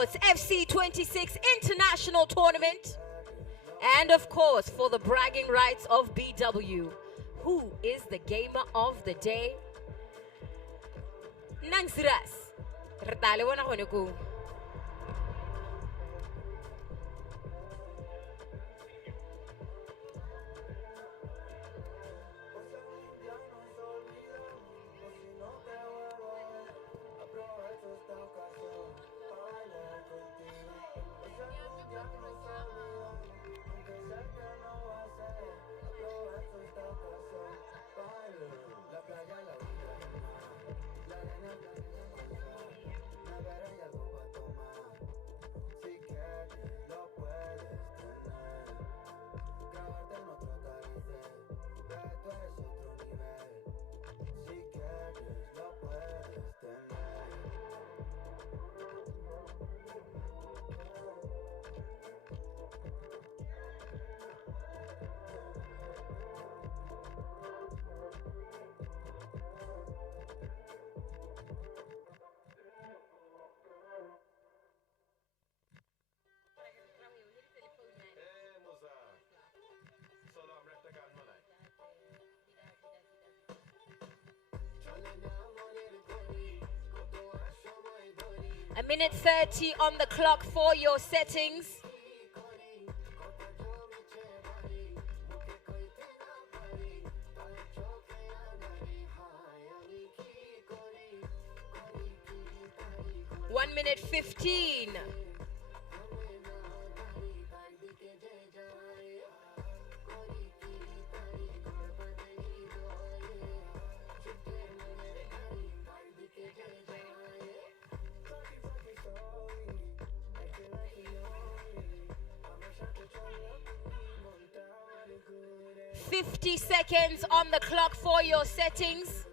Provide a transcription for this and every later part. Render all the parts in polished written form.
Sports FC 26 International Tournament. And of course, for the bragging rights of BW, who is the gamer of the day? Nangsiras. Rtale wana gone ko. A minute 30 on the clock for your settings. One minute 15. $50 seconds on the clock for your settings.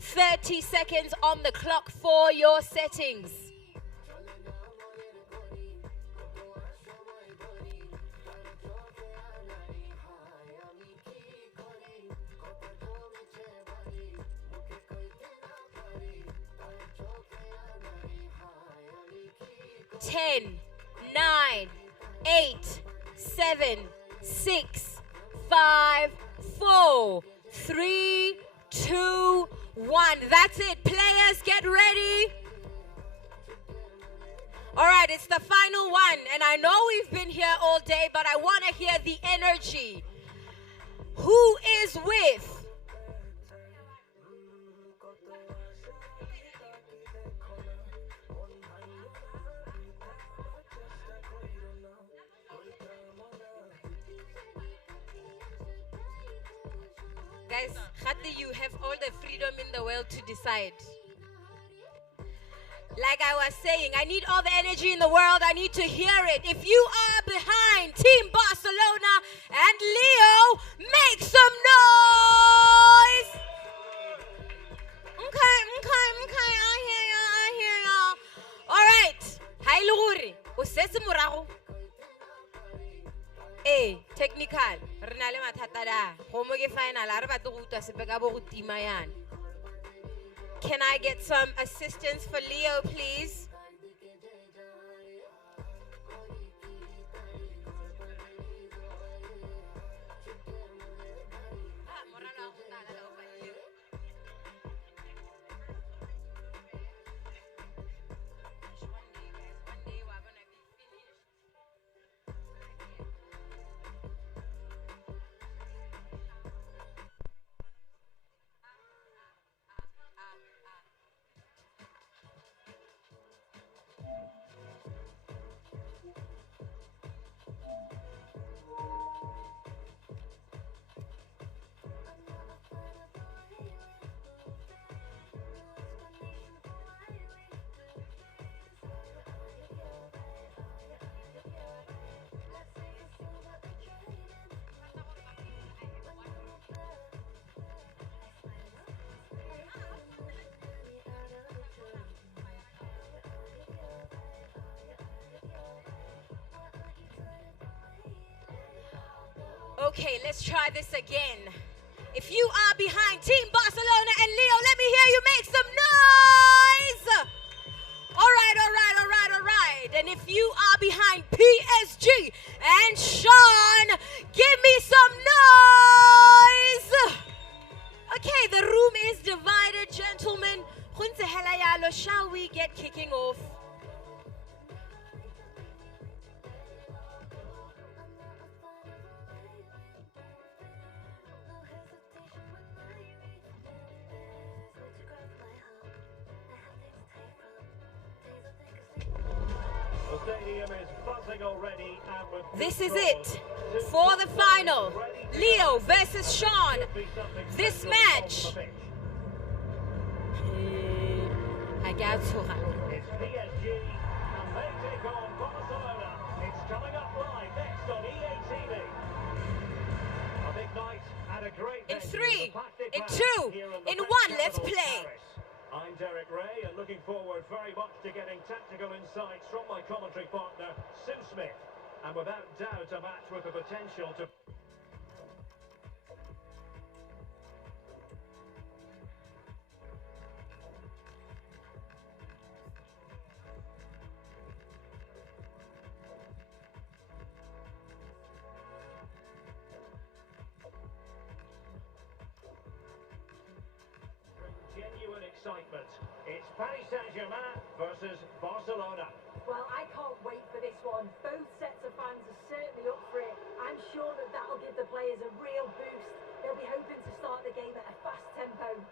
$30 seconds on the clock for your settings. Ten, 9, 8, 7, 6, 5, 4, 3, 2, 1. That's it. Players, get ready. All right, it's the final one. And I know we've been here all day, but I want to hear the energy. Who is with? Guys, Khati, you have all the freedom in the world to decide. Like I was saying, I need all the energy in the world. I need to hear it. If you are behind Team Barcelona and Leo, make some noise. Okay. I hear y'all. All right. Hi, Luri. Usese murago. Eh, technical. Renale mathata da. Homo ke final. Are ba go uta sepe ka bo go tima yana. Can I get some assistance for Leo, please? Okay, let's try this again. If you are behind Team Barcelona and Leo, let me hear you make some noise. All right, all right, all right, all right. And if you are behind PSG and Sean, give me some noise. Okay, the room is divided, gentlemen. Shall we get kicking off? This is it for the final. Leo versus Sean. This match. It's PSG and they take on Barcelona. It's coming up live next on EA TV. A big night and a great In venue. 3, in 2, in 1, let's play. I'm Derek Ray and looking forward very much to getting tactical insights from my commentary partner, Sue Smith. And without doubt, a match with the potential to... Genuine excitement. It's Paris Saint-Germain versus Barcelona. Well, I can't wait for this one. Both sets of fans are certainly up for it. I'm sure that that'll give the players a real boost. They'll be hoping to start the game at a fast tempo.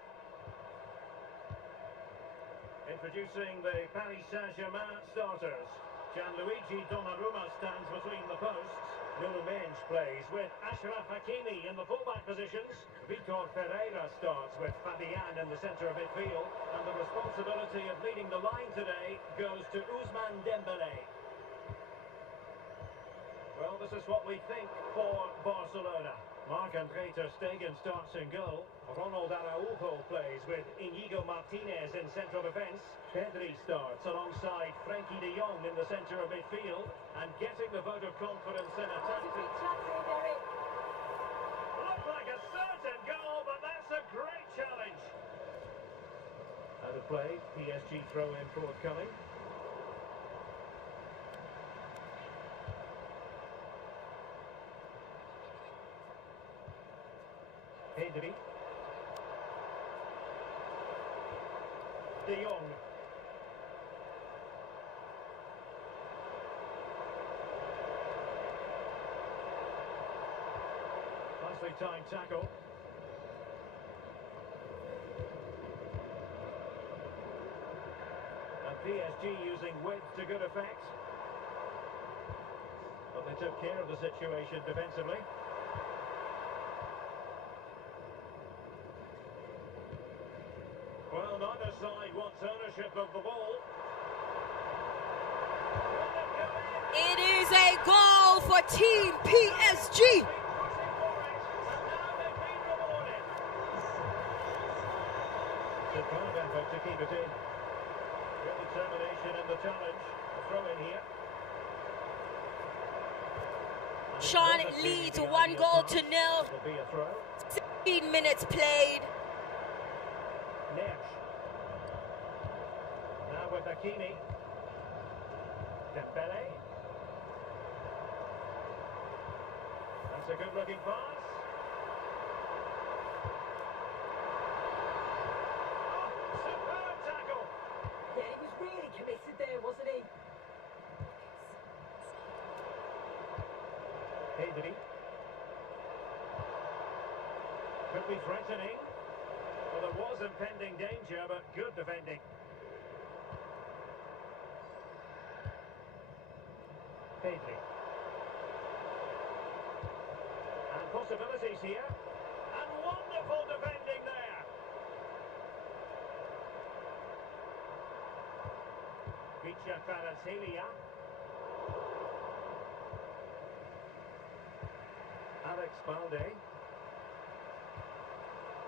Introducing the Paris Saint-Germain starters. Gianluigi Donnarumma stands between the posts. Nuno Mendes plays with Achraf Hakimi in the fullback positions. Vitor Pereira starts with Fabian in the centre of midfield. And the responsibility of leading the line today goes to Ousmane Dembélé. Well, this is what we think for Barcelona. Marc-André ter Stegen starts in goal. Ronald Araujo plays with Inigo Martinez in central defence. Pedri starts alongside Frenkie de Jong in the centre of midfield. And getting the vote of confidence in attack. Looked like a certain goal, but that's a great challenge. Out of play, PSG throw-in forthcoming. Pedri. De Jong. Nicely timed tackle. And PSG using width to good effect. But they took care of the situation defensively. Well, neither side wants ownership of the ball. It is a goal for Team PSG. Superb effort to keep it in. Good determination in the challenge. A throw in here. Sean leads 1-0. Will be a throw. 16 minutes played. Nesh. Now with Hakimi. Dembele. That's a good looking pass. Oh, superb tackle. Yeah, he was really committed there, wasn't he? Pedri. Could be threatening. Well, there was impending danger, but good defending. Pedri. And possibilities here. And wonderful defending there. Vicha Kvaratskhelia. Alex Balde.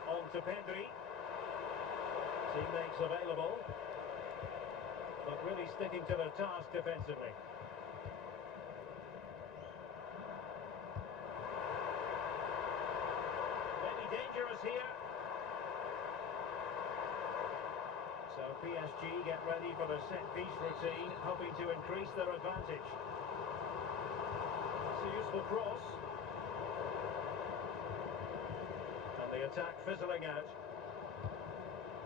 On to Pedri. Teammates available. But really sticking to their task defensively. PSG get ready for the set-piece routine, hoping to increase their advantage. That's a useful cross. And the attack fizzling out.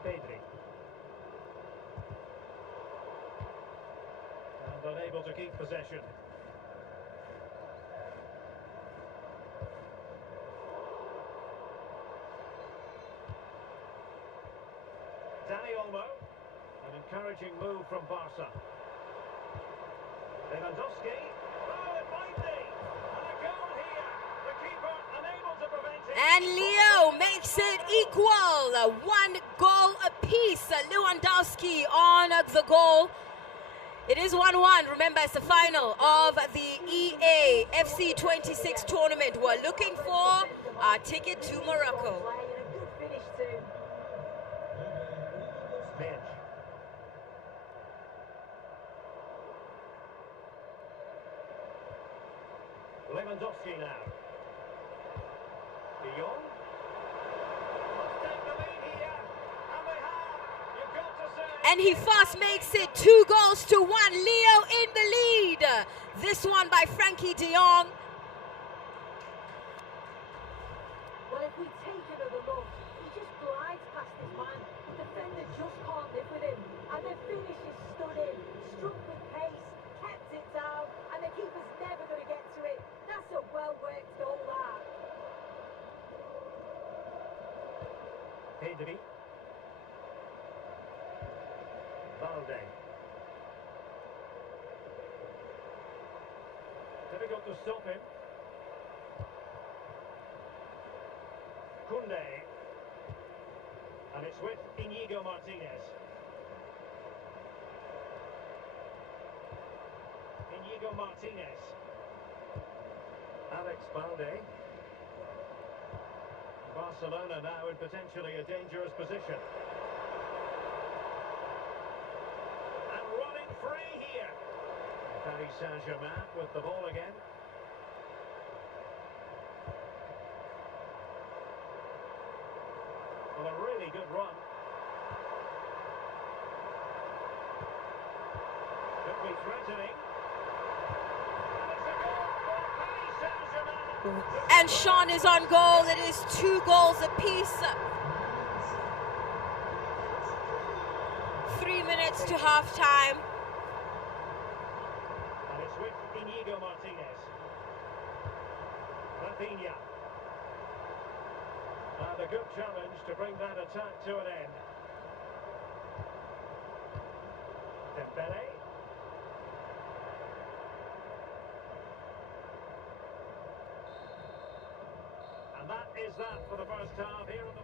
Pedri. And unable to keep possession. Dani Olmo. An encouraging move from Barca. Lewandowski. Oh, it might be. And a goal here. The keeper unable to prevent it. And Leo makes it equal. 1 goal apiece. Lewandowski on the goal. It is 1-1. Remember, it's the final of the EA FC 26 tournament. We're looking for our ticket to Morocco. Bench. Lewandowski now. De Jong. Must take the lead here. And they have. You've got to say. And he fast makes it 2 goals to 1. Leo in the lead. This one by Frankie de Jong. Well, if we take another look, he just glides past his man. The defender just can't live with him. And the finish is stunning. Struck with pace, kept it down, and the keeper's never going to get to it. That's a well-worked goal, that. Pedri. Balde. Difficult to stop him. Kunde. And it's with Inigo Martinez. Inigo Martinez. Alex Balde. Barcelona now in potentially a dangerous position. And running free here. Paris Saint-Germain with the ball again. Well, a really good run. Could be threatening. And it's a goal for Paris Saint-Germain. And Sean is on goal. It is 2 goals apiece. 3 minutes to half-time. And it's with Inigo Martinez. Rafinha. And a good challenge to bring that attack to an end. Dembele. And that is that for the first half here on the...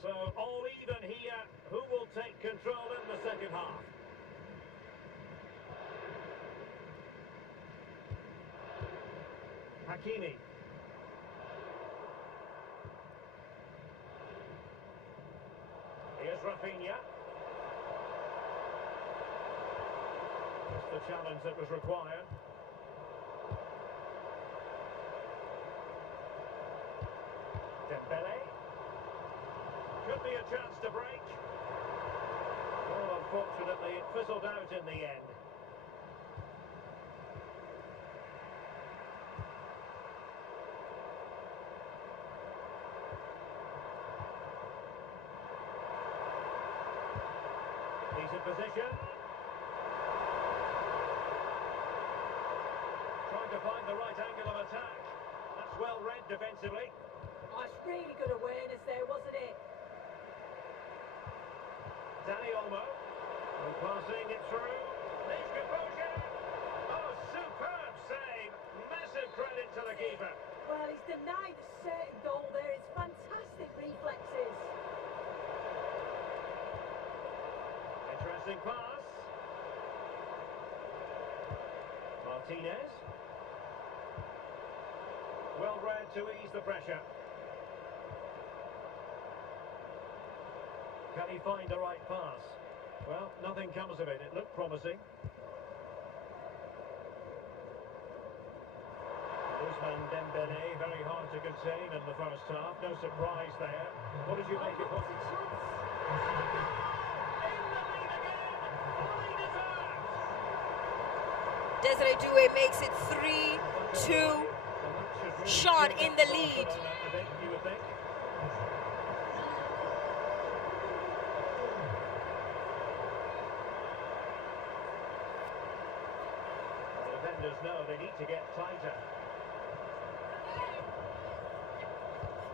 So all even here. Who will take control in the second half? Hakimi. Here's Rafinha. Just the challenge that was required. Dembele. Could be a chance to break. Well, unfortunately, it fizzled out in the end. He's in position. Trying to find the right angle of attack. That's well read defensively. Oh, it's really good awareness there, wasn't it? Dani Olmo. And passing it through. Needs composure. Oh, superb save. Massive credit to the keeper. Well, he's denied a certain goal there. It's fantastic reflexes. Interesting pass. Martinez. ahead to ease the pressure. Can he find the right pass? Well, nothing comes of it. It looked promising. Ousmane Dembele, very hard to contain in the first half. No surprise there. What did you make of what... Desiree Doué makes it 3-2. Sean in the lead. The defenders know they need to get tighter.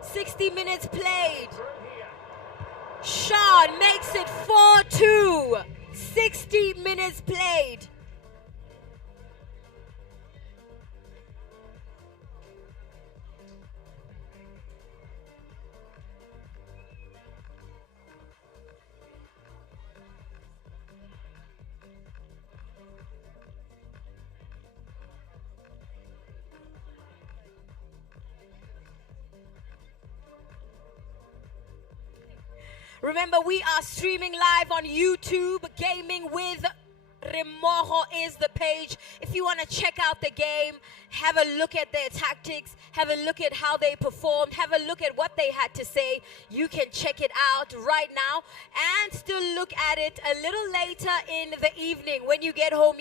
60 minutes played. Sean makes it 4-2. 60 minutes played. Remember, we are streaming live on YouTube. Gaming with Remmogo is the page. If you want to check out the game, have a look at their tactics, have a look at how they performed, have a look at what they had to say. You can check it out right now and still look at it a little later in the evening when you get home.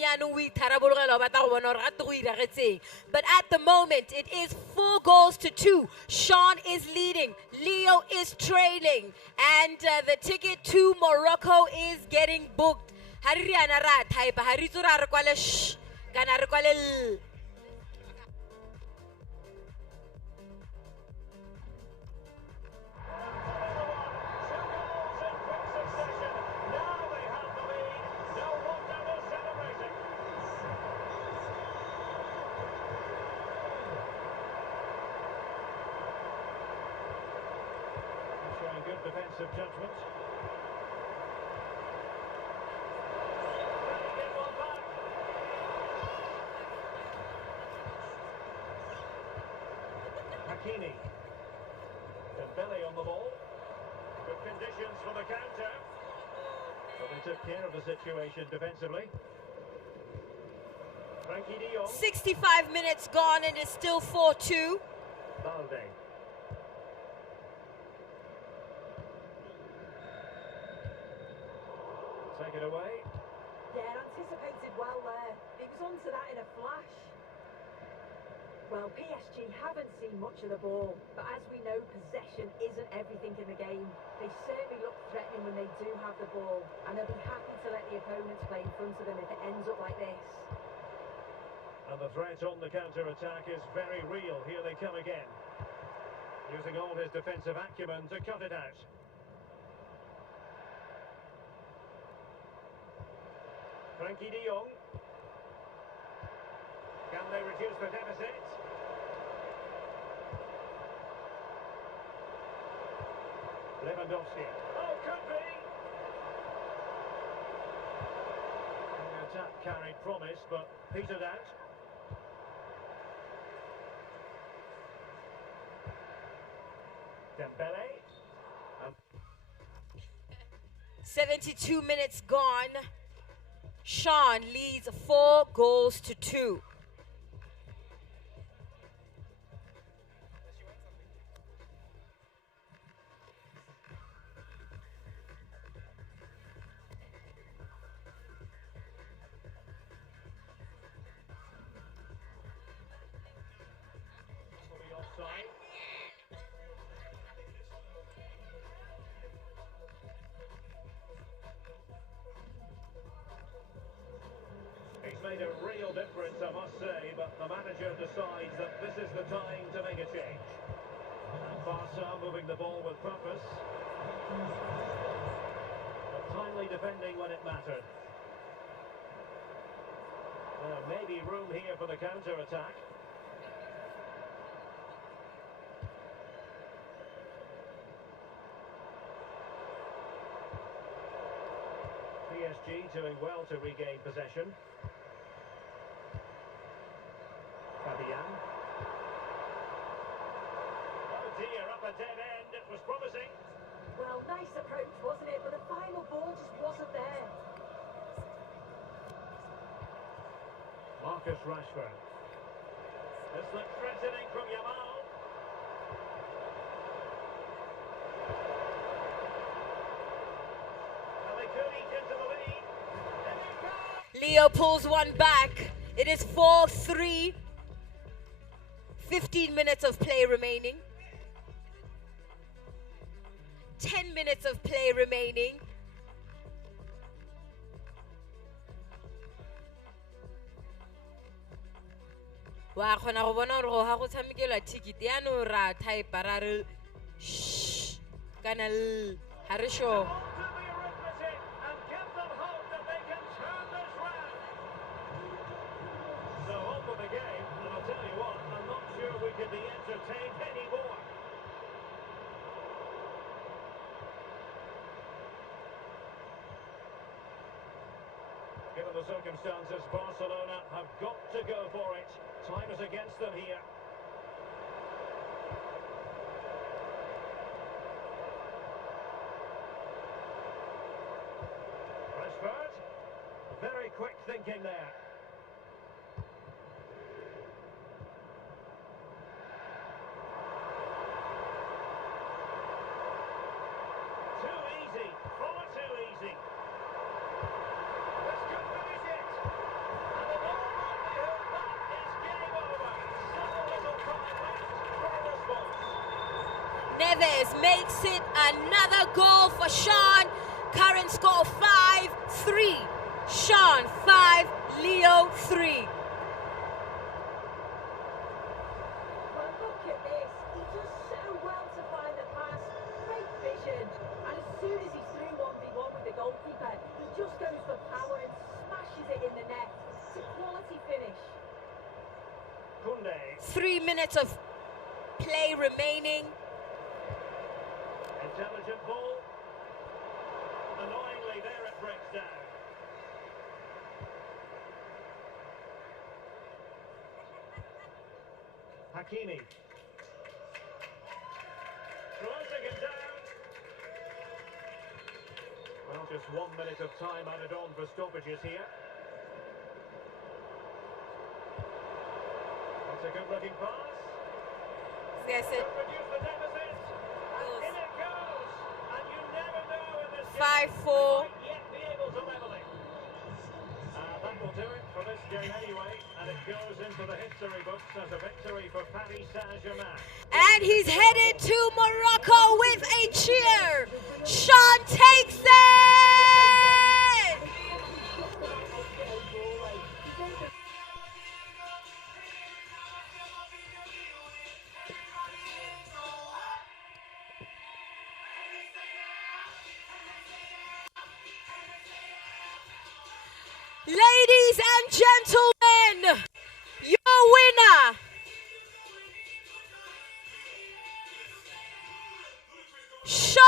But at the moment, it is 4-2. Sean is leading. Leo is trailing. And the ticket to Morocco is getting booked. Showing good defensive judgment. Hakimi. Dembele on the ball. Good conditions for the counter. But they took care of the situation defensively. Frankie de Jong. 65 minutes gone and it's still 4-2. Balde. Take it away. Yeah, anticipated well there. He was onto that in a flash. Well, PSG haven't seen much of the ball, but as we know, possession isn't everything in the game. They certainly look threatening when they do have the ball, and they'll be happy to let the opponents play in front of them if it ends up like this. And the threat on the counter-attack is very real. Here they come again. Using all his defensive acumen to cut it out. Frankie de Jong. Can they reduce the deficit? Lewandowski. Oh, could be! The attack carried promise, but petered out. Dembele. 72 minutes gone. Sean leads 4-2. Offside. He's made a real difference, I must say, but the manager decides that this is the time to make a change. And Barca moving the ball with purpose. But timely defending when it mattered. Maybe room here for the counter-attack. PSG doing well to regain possession. Fabian. dear, up a dead end. It was promising. Well, nice approach, wasn't it? But the final ball just wasn't there. Marcus Rashford. This looks threatening from Yamal. And they could eat into the lead. And it goes! Leo pulls one back. It is 4-3. 15 minutes of play remaining. 10 minutes of play remaining. Wa khona go bona gore go ha go tshamekelwa ticket ya no ra type ra re shh kana ha re sure. On to the arithmetic and give them hope that they can turn this round. So on with the game, and I'll tell you what, I'm not sure we can be entertained anymore. Given the circumstances, Barcelona have got to go for it. Time is against them here. Rashford, very quick thinking there. Too easy, far too easy. This could finish it. And in all likelihood, that is game over. So little time left for a response. Neves makes it another goal for Sean. Current score 5-3. Sean 5, Leo 3. Well, look at this. He does so well to find the pass. Great vision. And as soon as he's through 1v1 with the goalkeeper, he just goes for power and smashes it in the net. It's a quality finish. Koundé. 3 minutes of play remaining. Intelligent ball. Annoyingly, there it breaks down. Hakimi. Closing it down. Well, just 1 minute of time added on for stoppages here. That's a good-looking pass. Yes, it Could reduce the deficit. And in it goes. And you never know in this game. 5-4. They might yet be able to level it. That will do it for this game anyway. And it goes into the history books as a victory for Paris Saint-Germain. And he's headed to Morocco with a cheer. Sean takes it! Ladies and gentlemen, your winner, Sean!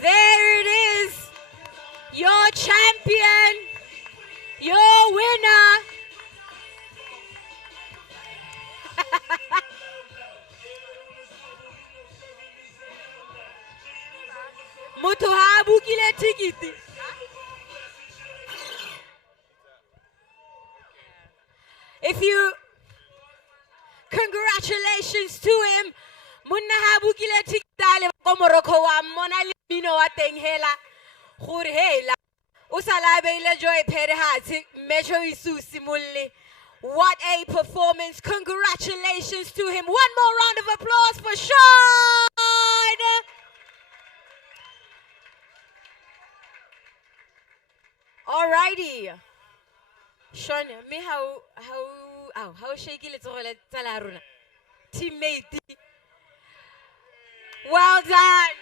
There it is, your champion, your winner. Motho ha bukile ticket. If you, congratulations to him. Munna ha bukile ticket ale ko Morocco wa mona le mino wa teng hela gore hela o What a performance. Congratulations to him. One more round of applause for Sean. Alrighty. Sean, me how shaky let's roll it. Teammate. Well done.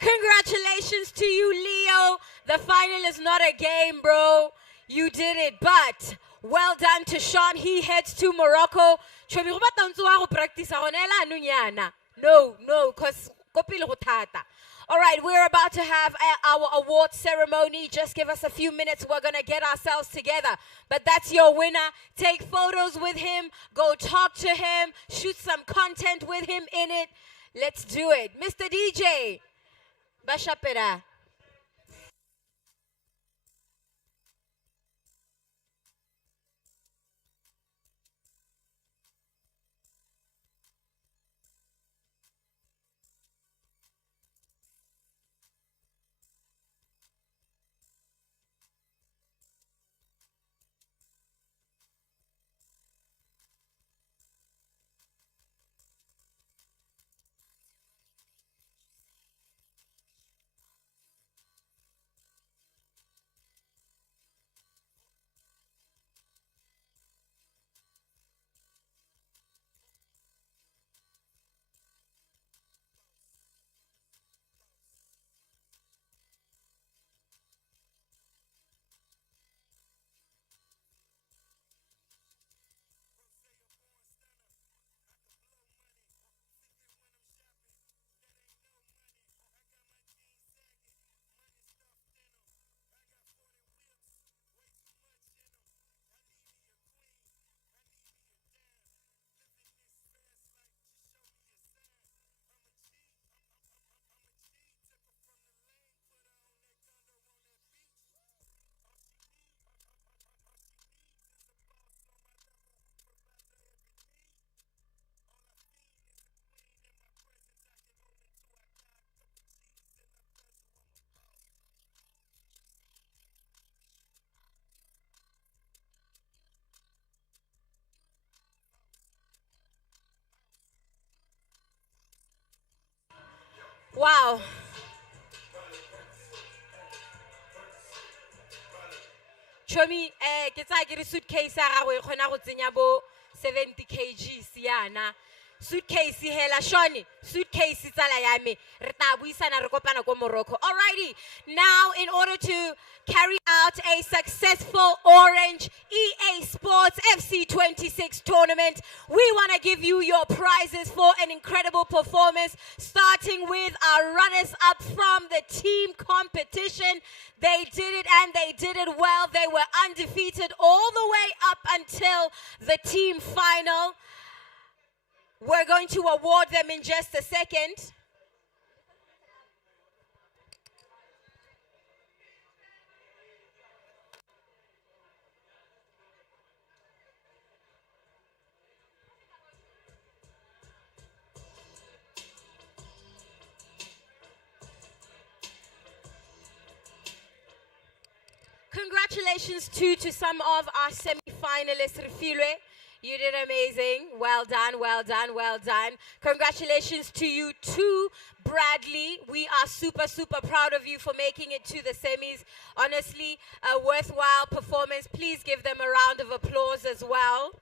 Congratulations to you, Leo. The final is not a game, bro. You did it, but well done to Sean. He heads to Morocco. No, because all right, we're about to have our award ceremony. Just give us a few minutes. We're going to get ourselves together. But that's your winner. Take photos with him. Go talk to him. Shoot some content with him in it. Let's do it. Mr. DJ. Bashapera. Wow. Chomi, ke tsa ke re suitcase ya gago e khona go tsenya bo 70 kg yana. Suitcase hela Shoni, suitcase tsala ya me. Re ta buisana re kopana ko Morocco. Alrighty. Now in order to carry out a successful Orange EA Sports FC26 tournament, we want to give you your prizes for an incredible performance, starting with our runners up from the team competition. They did it and they did it well. They were undefeated all the way up until the team final. We're going to award them in just a second. Congratulations to some of our semi-finalists, Refilwe. You did amazing. Well done, well done, well done. Congratulations to you too, Bradley. We are super, super proud of you for making it to the semis. Honestly, a worthwhile performance. Please give them a round of applause as well.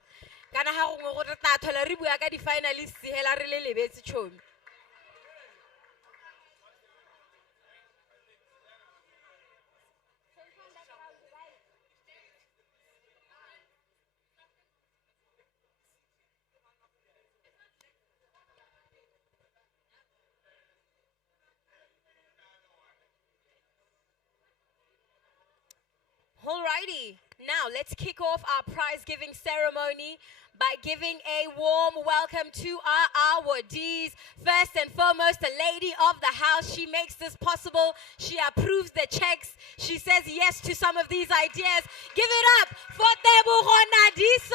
Alrighty, now let's kick off our prize-giving ceremony by giving a warm welcome to our awardees. First and foremost, the lady of the house. She makes this possible. She approves the checks. She says yes to some of these ideas. Give it up for Tebogo Nadiso.